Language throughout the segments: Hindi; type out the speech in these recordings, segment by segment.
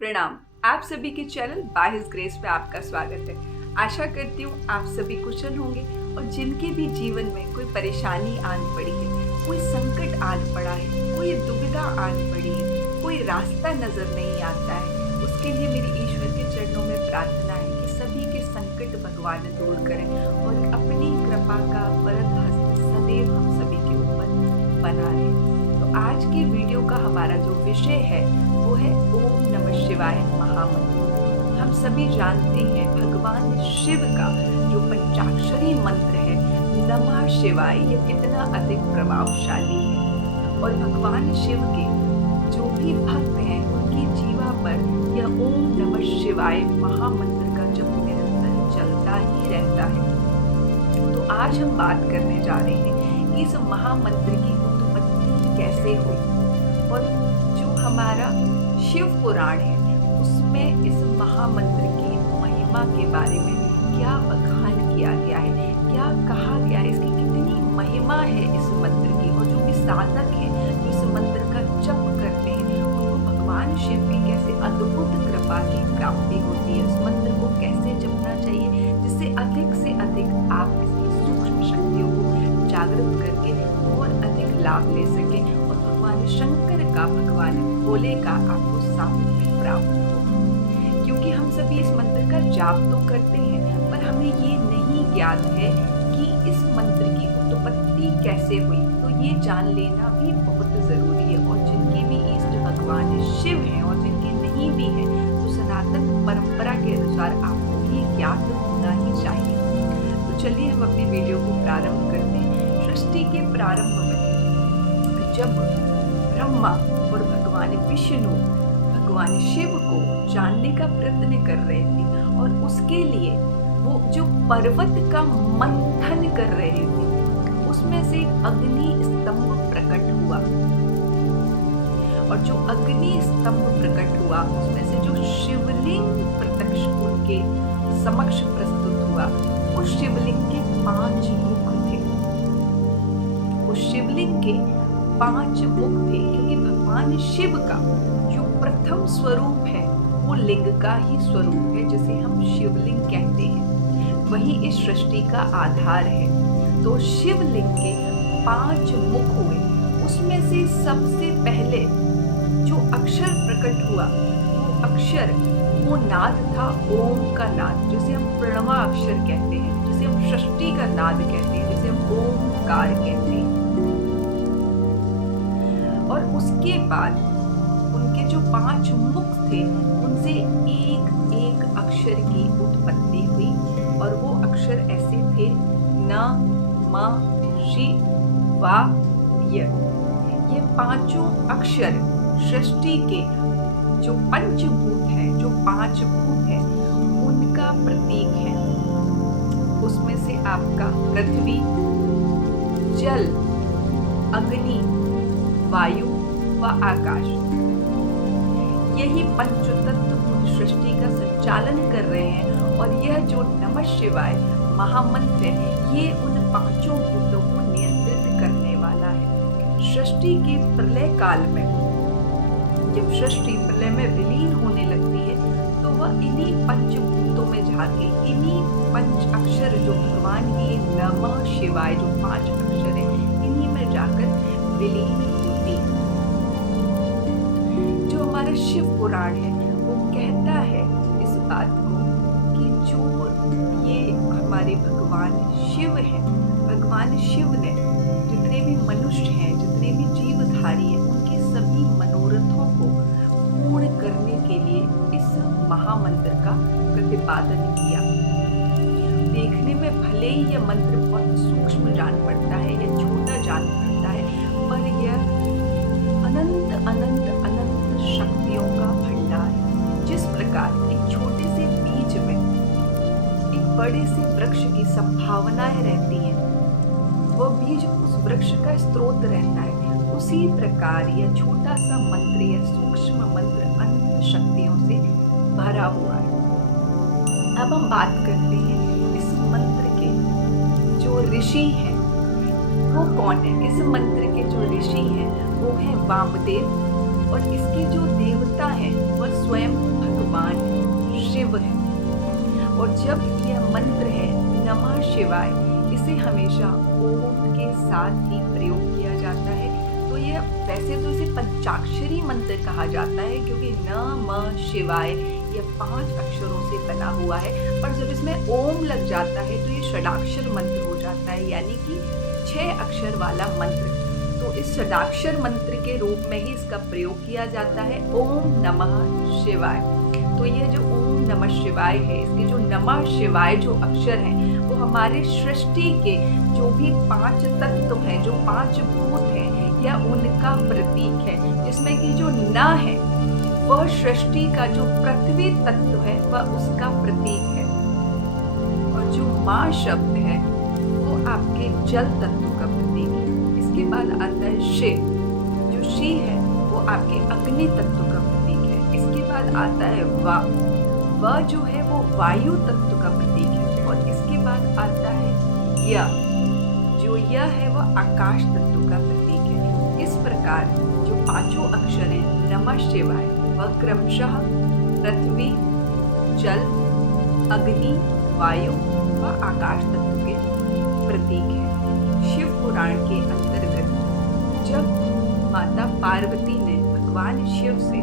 प्रणाम। आप सभी के चैनल बाय हिज ग्रेस पे आपका स्वागत है। आशा करती हूँ आप सभी कुशल होंगे और जिनके भी जीवन में कोई परेशानी आन पड़ी है, कोई संकट आन पड़ा है, कोई दुविधा आन पड़ी है, कोई रास्ता नजर नहीं आता है, उसके लिए मेरी ईश्वर के चरणों में प्रार्थना है कि सभी के संकट भगवान दूर करें और अपनी कृपा का वरद हस्त सदैव हम सभी के ऊपर बना रहे। तो आज की वीडियो का हमारा जो विषय है वो है ओम नमः शिवाय महामंत्र। हम सभी जानते हैं भगवान शिव का जो पंचाक्षरी मंत्र है नमः शिवाय, ये कितना अधिक प्रभावशाली है और भगवान शिव के जो भी भक्त हैं उनकी जीवा पर यह ओम नमः शिवाय महामंत्र का जप निरंतर चलता ही रहता है। तो आज हम बात करने जा रहे हैं कि इस महामंत्र की उत्पत्ति कैसे हुई और जो हमारा शिव पुराण है उसमें इस महामंत्र की महिमा के बारे में क्या बखान किया गया है, क्या कहा गया है, इसकी कितनी महिमा है इस मंत्र की। और जो भी साधक हैं जो इस मंत्र का जप करते हैं उनको भगवान शिव की कैसे अद्भुत कृपा की प्राप्ति होती है, उस मंत्र को कैसे जपना चाहिए जिससे अधिक से अधिक आप इसकी सूक्ष्म शक्तियों को जागृत करके और अधिक लाभ ले सकें और भगवान शंकर का, भगवान भोले का आपको सामर्थ्य प्राप्त हो। क्योंकि हम सभी इस मंत्र का जाप तो करते हैं पर हमें ये नहीं ज्ञात है कि इस मंत्र की उत्पत्ति कैसे हुई, तो ये जान लेना भी बहुत जरूरी है। और जिनके भी इष्ट भगवान शिव हैं और जिनके नहीं भी हैं तो सनातन परंपरा के अनुसार आपको ये ज्ञात होना ही चाहिए। तो चलिए हम अपनी वीडियो को प्रारंभ करते हैं। सृष्टि के प्रारंभ में जब ब्रह्मा और भगवान विष्णु भगवान शिव को जानने का प्रयत्न कर रहे थे और उसके लिए वो जो पर्वत का मंथन कर रहे थे उसमें से अग्नि स्तंभ प्रकट हुआ और जो अग्नि स्तंभ प्रकट हुआ उसमें से जो शिवलिंग प्रत्यक्ष उनके समक्ष प्रस्तुत हुआ, उस शिवलिंग के 5 मुख थे। उस शिवलिंग के 5 मुख थे क्योंकि भगवान शिव का जो प्रथम स्वरूप है वो लिंग का ही स्वरूप है जिसे हम शिवलिंग कहते हैं, वही इस सृष्टि का आधार है। तो शिवलिंग के 5 मुख हुए, उसमें से सबसे पहले जो अक्षर प्रकट हुआ वो अक्षर, वो नाद था ओम का नाद, जिसे हम प्रणवा अक्षर कहते हैं, जिसे हम सृष्टि का नाद कहते हैं, जिसे हम ओमकार कहते हैं। और उसके बाद उनके जो 5 मुख थे उनसे एक एक अक्षर की उत्पत्ति हुई और वो अक्षर ऐसे थे न म शि वा य। ये 5 अक्षर सृष्टि के जो पंचभूत हैं, जो 5 भूत हैं उनका प्रतीक है। उसमें से आपका पृथ्वी, जल, अग्नि, वायु व आकाश, यही पंचतत्व सृष्टि का संचालन कर रहे हैं। और यह जो नमः शिवाय महामंत्र है ये उन 5 भूतों को नियंत्रित करने वाला है। सृष्टि के प्रलय काल में जब सृष्टि प्रलय में विलीन होने लगती है तो वह इन्हीं पंचभूतों में जाके इन्हीं 5 अक्षर जो भगवान की नमः शिवाय जो 5 अक्षर है इन्हीं में जाकर विलीन होती है। जो हमारा शिव पुराण है वो कहता है इस बात को कि जो ये हमारे भगवान शिव हैं, भगवान शिव ने जितने भी मनुष्य हैं, जितने भी जीवधारी हैं उनके सभी मनोरथों को पूर्ण करने के लिए इस महामंत्र का प्रतिपादन किया। देखने में भले ही यह मंत्र बहुत सूक्ष्म जान पड़ता है या छोटा जान पड़ता है पर यह अनंत अनंत अनंत शक्तियों का भंडार है। जिस प्रकार एक छोटे से बीज में एक बड़े से वृक्ष की संभावनाएं रहती हैं, वह बीज उस वृक्ष का स्रोत रहता है, उसी प्रकार यह छोटा सा मंत्र, यह सूक्ष्म मंत्र अनंत शक्तियों से भरा हुआ है। अब हम बात करते हैं इस मंत्र के जो ऋषि हैं वो कौन है। इस मंत्र के जो ऋषि हैं वो है वामदेव और इसके जो देवता हैं वह स्वयं शिव है। और जब यह मंत्र है नमः शिवाय, इसे हमेशा ओम के साथ ही प्रयोग किया जाता है। तो यह वैसे तो इसे पंचाक्षरी मंत्र कहा जाता है, क्योंकि नमः शिवाय यह 5 अक्षरों से बना हुआ है। पर जब इसमें ओम लग जाता है तो ये षडाक्षर मंत्र हो जाता है, यानी कि 6 अक्षर वाला मंत्र। तो इस षडाक्षर मंत्र के रूप में ही इसका प्रयोग किया जाता है, ओम नमः शिवाय। तो ये जो ओम नमः शिवाय है, इसके जो नमः शिवाय जो अक्षर हैं, वो हमारे सृष्टि के जो भी 5 तत्व हैं, जो 5 भूत हैं, या उनका प्रतीक है। जिसमें कि जो न है वह सृष्टि का जो पृथ्वी तत्व है वह उसका प्रतीक है, और जो माँ शब्द है वो आपके जल तत्व का प्रतीक है। इसके बाद आता है शिव, जो शी है वो आपके अग्नि तत्व का प्रतीक है। इसके बाद आता है वा जो है वो वायु तत्व का प्रतीक है। और इसके बाद आता है य, जो य है वह आकाश तत्व का प्रतीक है। इस प्रकार जो 5 अक्षर हैं नमः शिवाय, वह क्रमशः पृथ्वी, जल, अग्नि, वायु व आकाश तत्व के प्रतीक है। शिव पुराण के अंतर्गत जब माता पार्वती ने भगवान शिव से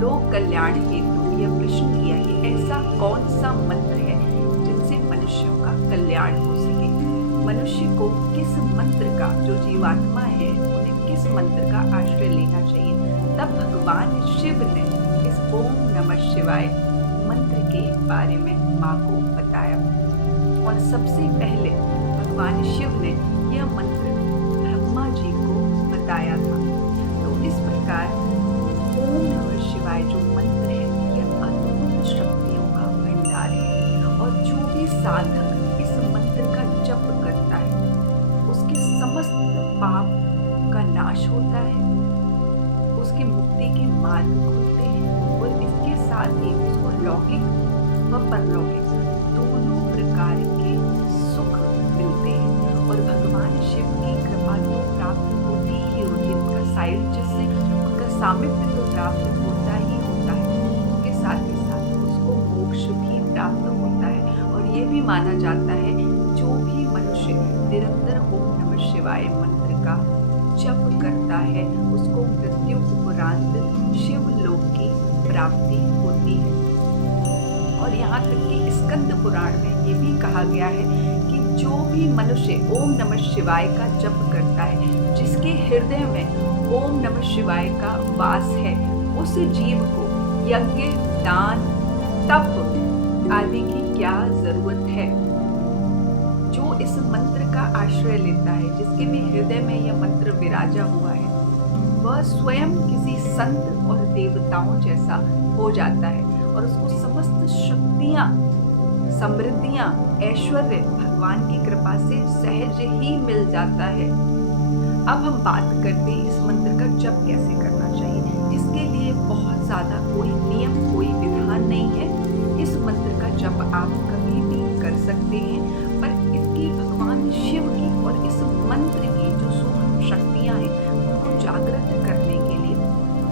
लोक कल्याण हेतु यह प्रश्न किया कि ऐसा कौन सा मंत्र है जिनसे मनुष्यों का कल्याण हो सके, मनुष्य को किस मंत्र का, जो जीवात्मा है उन्हें किस मंत्र का आश्रय लेना चाहिए, तब भगवान शिव ने इस ओम नमः शिवाय मंत्र के बारे में माँ को बताया। और सबसे पहले भगवान शिव ने यह मंत्र ब्रह्मा जी को बताया था। तो इस प्रकार ओम नमः शिवाय जो मंत्र है यह अद्भुत शक्तियों का भंडार है। और जो भी साधक इस मंत्र का जप करता है उसके समस्त पाप का नाश होता है, उसकी मुक्ति के मार्ग खुलते हैं, और इसके साथ ही उसको लौकिक व परलौकिक दोनों प्रकार के सुख मिलते हैं। और भगवान शिव की कृपा तो प्राप्त होती ही होती है, उनका सायुज्य उनका सामिप्य तो प्राप्त होता ही होता है, उसके साथ ही साथ उसको मोक्ष भी प्राप्त होता है। और ये भी माना जाता है जो भी मनुष्य निरंतर ओम नमः शिवाय मंत्र का जप करता है उसको मृत्यु उपरांत शिवलोक की प्राप्ति होती है। और यहाँ तक कि स्कंद पुराण में ये भी कहा गया है कि जो भी मनुष्य ओम नमः शिवाय का जप करता है, जिसके हृदय में ओम नमः शिवाय का वास है, उस जीव को यज्ञ, दान, तप आदि की क्या जरूरत है। जो इस मंत्र का आश्रय लेता है, जिसके भी हृदय में यह मंत्र विराजा हुआ है, वह स्वयं किसी संत और देवताओं जैसा हो जाता है, और उसको समस्त शक्तियां, समृद्धियां, ऐश्वर्य भगवान की कृपा से सहज ही मिल जाता है। अब हम बात करते हैं इस मंत्र का जप कैसे करना चाहिए। इसके लिए बहुत ज़्यादा कोई नियम, कोई विधान नहीं है। इस मंत्र का जप आप कभी भी कर सकते हैं, पर इसकी भगवान शिव की और इस मंत्र की जो सूक्ष्म शक्तियाँ हैं उनको जागृत करने के लिए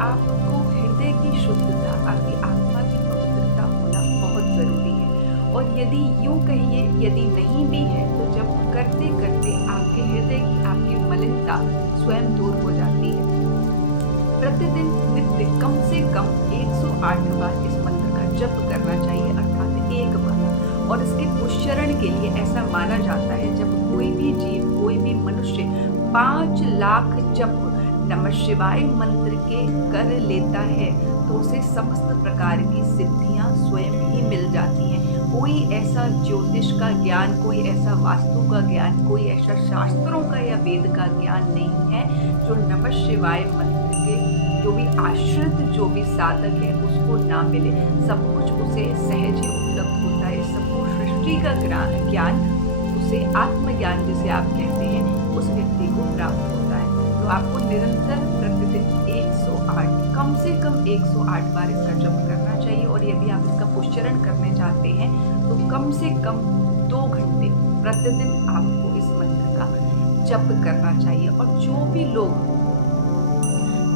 आपको हृदय की शुद्धता, आपकी आत्मा की पवित्रता होना बहुत ज़रूरी है। और यदि यूँ कहिए यदि नहीं भी है तो जब करते करते आपके हृदय की, आपकी मलिनता स्वयं दूर हो जाती है। प्रतिदिन नित्य कम से कम 108 बार इस मंत्र का जप करना चाहिए, अर्थात 1 बार। और इसके पुष्चरण के लिए ऐसा माना जाता है जब कोई भी जीव, कोई भी मनुष्य 5 लाख जप नमः शिवाय मंत्र के कर लेता है तो उसे समस्त प्रकार की सिद्धियां स्वयं ही मिल जाती हैं। कोई ऐसा ज्योतिष का ज्ञान, कोई ऐसा वास्तु का ज्ञान, कोई ऐसा शास्त्रों का या वेद का ज्ञान नहीं है जो नमः शिवाय मंत्र के जो भी आश्रित, जो भी साधक है उसको ना मिले। सब कुछ उसे सहज ही उपलब्ध होता है। सबको सृष्टि का ज्ञान, उसे आत्मज्ञान जिसे आप कहते हैं, उस व्यक्ति को प्राप्त होता है। तो आपको निरंतर प्रतिदिन 108, कम से कम 108 बार इसका जप करना चाहिए। और यदि आप इसका पुष्चरण करने चाहते हैं तो कम से कम 2 घंटे प्रतिदिन आपको इस मंत्र का जप करना चाहिए। और जो भी लोग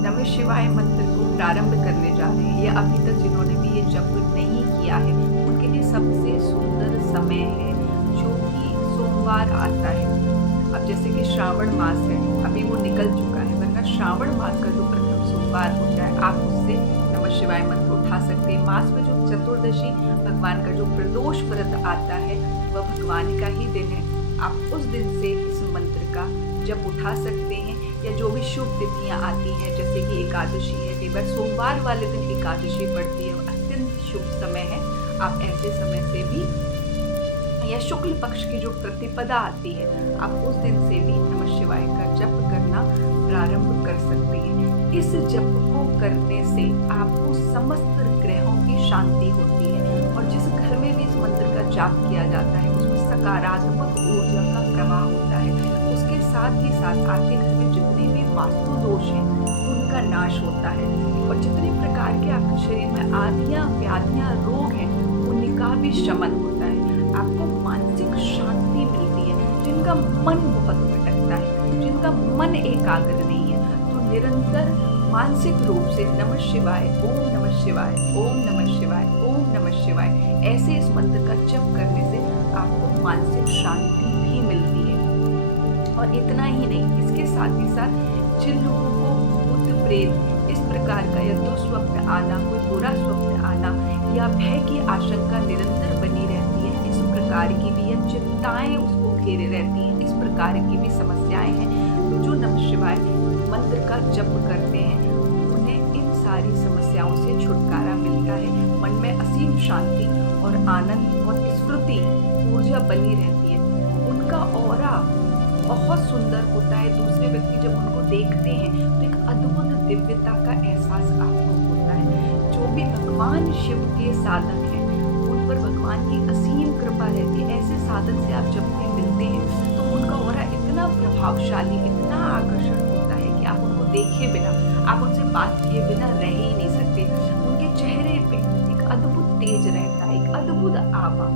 नमः शिवाय मंत्र को प्रारंभ करने जा रहे हैं या अभी तक जिन्होंने भी ये जप नहीं किया है, उनके सबसे सुंदर समय है जो कि सोमवार आता है। अब जैसे कि श्रावण मास है, अभी वो निकल चुका है, वरना श्रावण मास का जो प्रथम सोमवार होता है आप उससे नमः शिवाय मंत्र उठा सकते हैं। मास में जो चतुर्दशी भगवान का जो प्रदोष व्रत आता है वह भगवान का ही दिन है। आप उस दिन से इस मंत्र का जब उठा सकते हैं, या जो भी शुभ तिथियां आती हैं जैसे कि एकादशी है, कई बार सोमवार वाले दिन एकादशी पड़ती है, अत्यंत शुभ समय है। आप ऐसे समय से भी, या शुक्ल पक्ष की जो प्रतिपदा आती है, आप उस दिन से भी नमः शिवाय का जप करना प्रारंभ कर सकते हैं। इस जप को करने से आपको समस्त ग्रहों की शांति होती है, और जिस घर में भी इस मंत्र का जाप किया जाता है उसमें सकारात्मक ऊर्जा का प्रवाह होता है। उसके साथ ही साथ आपके घर में जितने भी वास्तु दोष हैं उनका नाश होता है, और जितने प्रकार के आपके शरीर में आदियां व्याधियां रोग हैं उनका भी शमन होता है। आपको मानसिक शांति मिलती है। जिनका मन बहुत भटकता है, जिनका मन एकाग्र नहीं है, तो निरंतर मानसिक रूप से नमः शिवाय, ओम नमः शिवाय, ओम नमः शिवाय, ओम नमः शिवाय ऐसे इस मंत्र का जप करने से आपको मानसिक शांति भी मिलती है। और इतना ही नहीं, इसके साथ ही साथ जिन लोगों को भूत प्रेत इस प्रकार का या दुस्वप्न आना, कोई बुरा स्वप्न आना या भय की आशंका निरंतर बनी रहती है, इस प्रकार की भी, या चिंताएं उसको घेरे रहती हैं, इस प्रकार की भी समस्याएं हैं, तो जो नमः शिवाय मंत्र का जप करते हैं उन्हें इन सारी समस्याओं से छुटकारा मिलता है। मन में असीम शांति और आनंद और स्फूर्ति ऊर्जा बनी रहती है। उनका ऑरा बहुत सुंदर होता है। दूसरे व्यक्ति जब उनको देखते हैं तो एक अद्भुत दिव्यता का एहसास आपको होता है। जो भी भगवान शिव के साधक हैं उन पर भगवान की असीम कृपा रहती है। ऐसे साधक से आप जब भी मिलते हैं तो उनका ऑरा इतना प्रभावशाली, इतना आकर्षण होता है कि आप उनको देखे बिना, आप उनसे बात किए बिना रह ही नहीं सकते। उनके चेहरे पे एक अद्भुत तेज रहता है, एक अद्भुत आभा।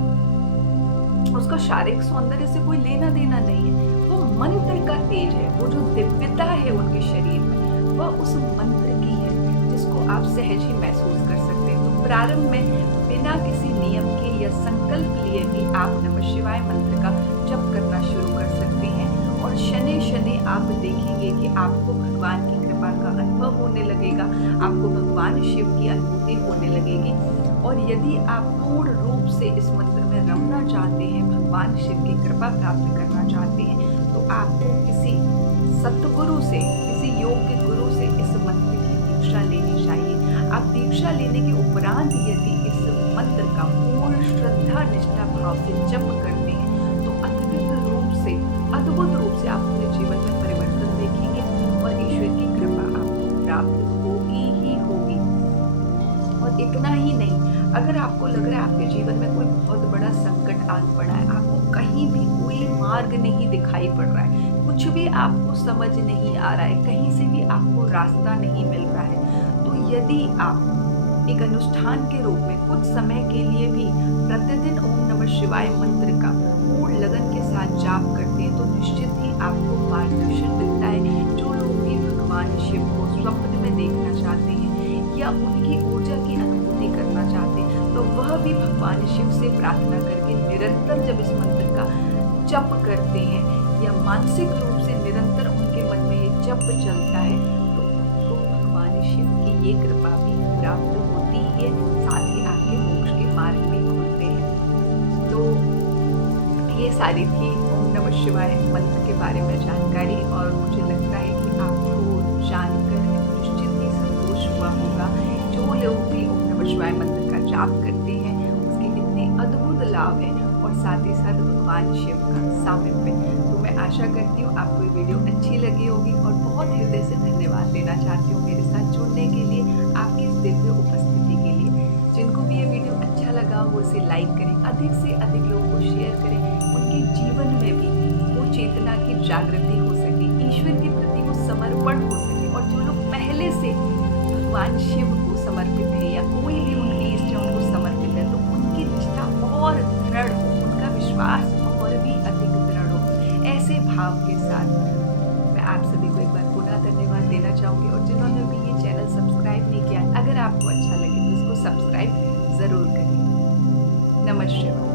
उसका शारीरिक सौंदर्य से कोई लेना देना नहीं है, वो मंत्र का तेज है। वो जो दिव्यता है उनके शरीर में वह उस मंत्र की है, जिसको आप सहज ही महसूस कर सकते हैं। तो प्रारंभ में बिना किसी नियम के या संकल्प लिए भी आप नमः शिवाय मंत्र का जप करना शुरू कर सकते हैं, और शनि शनि आप देखेंगे कि आपको भगवान की कृपा का अनुभव होने लगेगा, आपको भगवान शिव की अनुभूति होने लगेगी। और यदि आप पूर्ण रूप से इस मंत्र में रमना चाहते हैं, भगवान शिव की कृपा प्राप्त करना चाहते हैं, तो आपको किसी सतगुरु से, किसी योग के गुरु से इस मंत्र की दीक्षा लेनी चाहिए। आप दीक्षा लेने के उपरांत यदि इस मंत्र का पूर्ण श्रद्धा निष्ठा भाव से जप करते हैं तो अद्भुत रूप से आप अपने जीवन में परिवर्तन देखेंगे, और ईश्वर की कृपा आपको प्राप्त होगी ही होगी। और इतना ही नहीं, अगर आपको लग रहा है आपके जीवन में कोई बहुत बड़ा संकट आ पड़ा है, आपको कहीं भी कोई मार्ग नहीं दिखाई पड़ रहा है, कुछ भी आपको समझ नहीं आ रहा है, कहीं से भी आपको रास्ता नहीं मिल रहा है, तो यदि आप एक अनुष्ठान के रूप में कुछ समय के लिए भी प्रतिदिन ओम नमः शिवाय मंत्र का पूर्ण लगन के साथ जाप करते हैं तो निश्चित ही आपको मार्गदर्शन मिलता है। जो लोग भी भगवान शिव को स्वप्न में देखना चाहते हैं या उनकी ऊर्जा की अनुभूति करना चाहते हैं, तो वह भी भगवान शिव से प्रार्थना करके निरंतर जब इस मंत्र का जप करते हैं या मानसिक रूप से निरंतर उनके मन में ये जप चलता है, तो उनको भगवान शिव की ये कृपा भी प्राप्त होती है, साथ ही आपके मोक्ष के मार्ग भी खुलते हैं। तो ये सारी थी ओम नमः शिवाय मंत्र के बारे में जानकारी, और मुझे लगता है कि आपको जानकर निश्चित ही संतोष हुआ होगा। जो लोग भी ओम नमः शिवाय मंत्र का जाप करते हैं उसके कितने अद्भुत लाभ हैं, और साथ ही साथ भगवान शिव का सामिप्य। तो मैं आशा करती हूँ आपको ये वीडियो अच्छी लगी होगी, और बहुत हृदय से धन्यवाद देना चाहती हूँ मेरे साथ जुड़ने के लिए, आपकी इस दिव्य उपस्थिति के लिए। जिनको भी ये वीडियो अच्छा लगा वो इसे लाइक करें, अधिक से अधिक लोगों को शेयर करें, उनके जीवन में भी वो चेतना की जागृति हो सके, ईश्वर के प्रति वो समर्पण हो सके। और जो लोग पहले से भगवान शिव को समर्पित है या कोई भी उनके इष्ट उनको समर्पित है, तो उनकी निष्ठा और दृढ़ हो, उनका विश्वास और भी अधिक दृढ़ हो। ऐसे भाव के साथ मैं आप सभी को एक बार पुनः धन्यवाद देना चाहूँगी, और जिन्होंने भी ये चैनल सब्सक्राइब नहीं किया, अगर आपको अच्छा लगे तो इसको सब्सक्राइब ज़रूर करिए। नमः शिवाय।